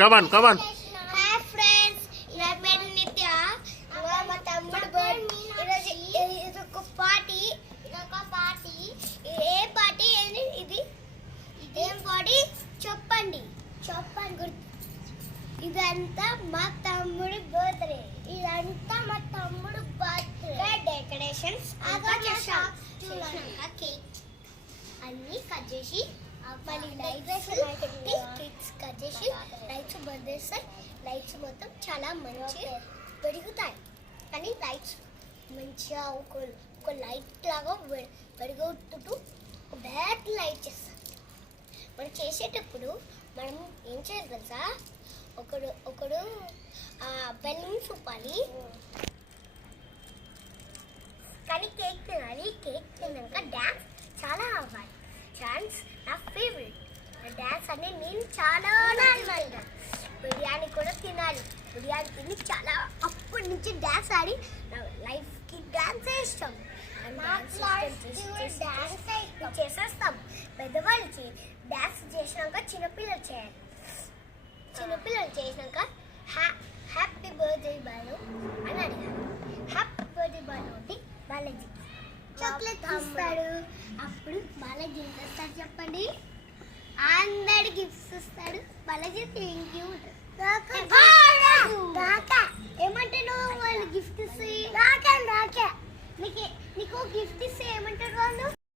కమాన్ కమాన్. Hi friends, నా పేరు నిత్య. మా తమ్ముడు బర్త్డే. ఇది ఒక పార్టీ. ఏ పార్టీ? ఇది ఏం పార్టీ చెప్పండి. ఇదంతా మా తమ్ముడు బర్త్డే. డెకరేషన్స్ కేక్ అన్ని కట్ చేసి మళ్ళీ లైట్స్ కేక్స్ కట్ చేసి లైట్స్ బంద్ చేస్తాయి. లైట్స్ మొత్తం చాలా మంచిగా పెరుగుతాయి. కానీ లైట్స్ మంచిగా ఒక లైట్ లాగా పెరుగుతూ బ్యాక్ లైట్ చేస్తాం. మనం చేసేటప్పుడు మనం ఏం చేయాలి తెలుసా? ఒకడు బెలూన్స్ చూపాలి, కానీ కేక్ తినాలి. కేక్ తిన్నాక డ్యాన్స్ చాలా అవ్వాలి. డాన్స్ నా ఫేవరెట్. డాన్స్ అనేది నేను చాలా అనమాట. బిర్యానీ కూడా తినాలి. బిర్యానీ తిని చాలా అప్పటి నుంచి డాన్స్ ఆడి నా లైఫ్కి డాన్సే ఇష్టం. చేసేస్తాం. పెద్దవాళ్ళకి డాన్స్ చేసినాక చిన్నపిల్లలు చేయాలి. చిన్నపిల్లలు చేసినాక హ్యాపీ బర్త్డే బాలు అని అడిగారు. హ్యాపీ బర్త్డే బాలు అంటే బాలాజీ చాక్లెట్ ఇస్తాడు. అప్పుడు బాలాజీ ఏం చేస్తాడు చెప్పండి? అందరికి గిఫ్ట్స్ ఇస్తాడు. బాలాజీ థ్యాంక్ యూ ఏమంటాడు? వాళ్ళు గిఫ్ట్ ఇస్తే నీకు గిఫ్ట్ ఇస్తే ఏమంటారు వాళ్ళు?